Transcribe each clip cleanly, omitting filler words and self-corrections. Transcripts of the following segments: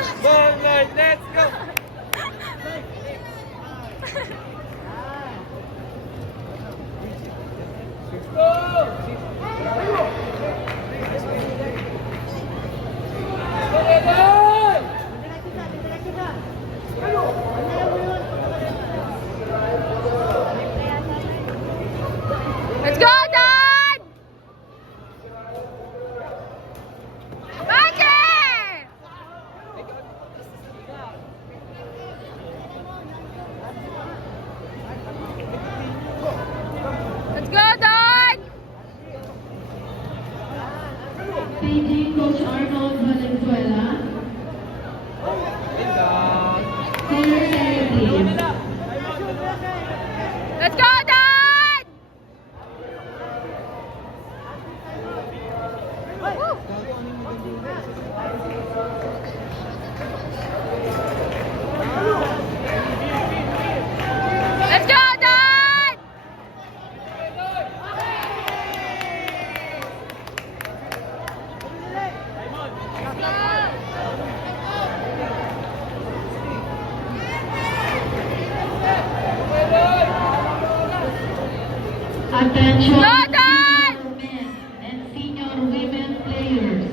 Let's go! Let's go, Don! Magic! Let's go, Don! Staging Coach Arnold Valenzuela. Clear area, please. Let's go, Don! Woo! Let's go, Don! Attention, Go, senior Don! men and senior women players.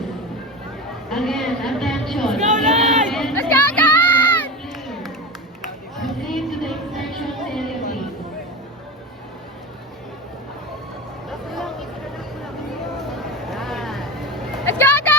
Again, attention, senior men Let's and go, senior Don! women players. Proceed to the extension area, please. Let's go, Don!